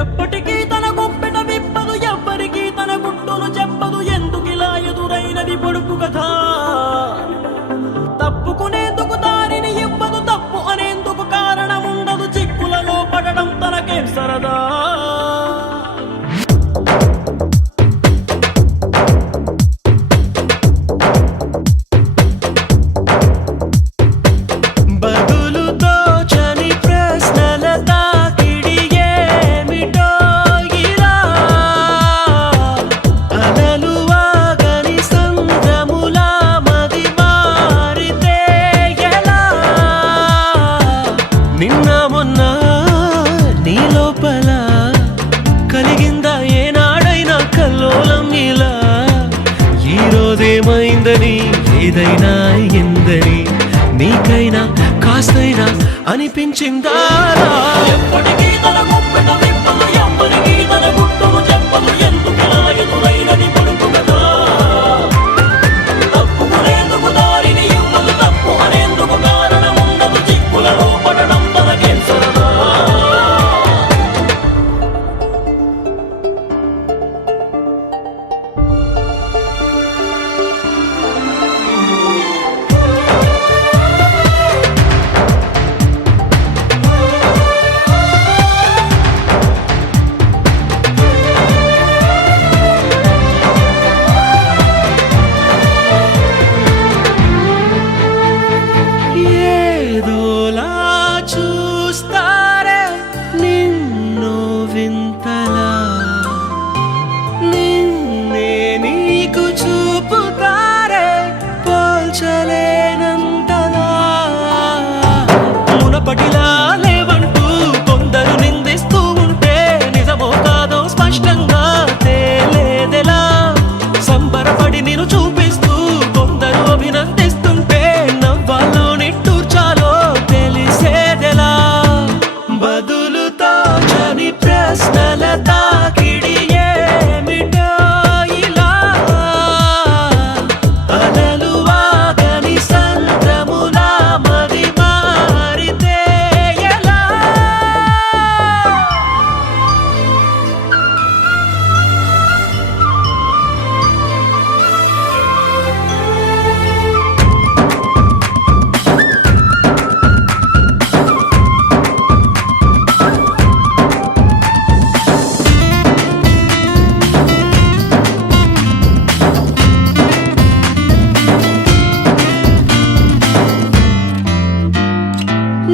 ఎప్పటికీ తన గుప్పెట విప్పదు, ఎవ్వరికీ తన గుట్టును చెప్పదు. ఎందుకిలా ఎదురైనది పొడుపు కథ? తప్పుకునేందుకు దారిని ఇవ్వదు, తప్పు అనేందుకు కారణం ఉండదు. చిక్కులలో పడడం తనకేం సరదా? ఏమైందని ఏదైనా ఎందని నీకైనా కాస్తైనా అనిపించిందా? ఎప్పటికీ తన గుప్పెట విప్పదు, ఎవ్వరికీ తన గుట్టును చెప్పదు. ఎందుకిలా ఎదురైనది పొడుపు కథ? తప్పుకునేందుకు దారిని ఇవ్వదు, తప్పు అనేందుకు కారణం ఉండదు. చిక్కులలో పడడం తనకేం సరదా? మునపటిలా లేవంటూ కొందరు నిందిస్తూ ఉంటే నిజమో కాదో స్పష్టంగా తేలేదెలా? సంబరపడి నిన్ను చూపిస్తూ కొందరు అభినందిస్తుంటే నవ్వాలో నిట్టూర్చాలో తెలిసేదెలా? బదులుతో చని ప్రశ్నల తాకిడి ఏమిటో ఇలా అలలు వాగని సంద్రములా మది మారితే ఎలా?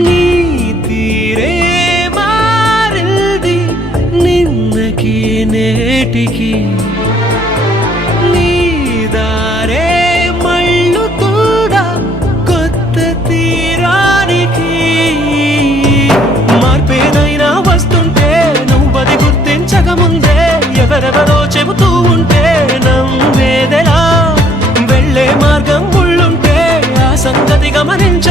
నీ తీరే మారింది నిన్నకి నేటికి, నీ దారే మళ్ళు కూడా కొత్త తీరానికి. మార్పేదైనా వస్తుంటే నువ్వది గుర్తించకముందే ఎవరెవరో చెబుతూ ఉంటే నమ్మేదెలా? వెళ్ళే మార్గం ముళ్ళుంటే ఆ సంగతి గమనించ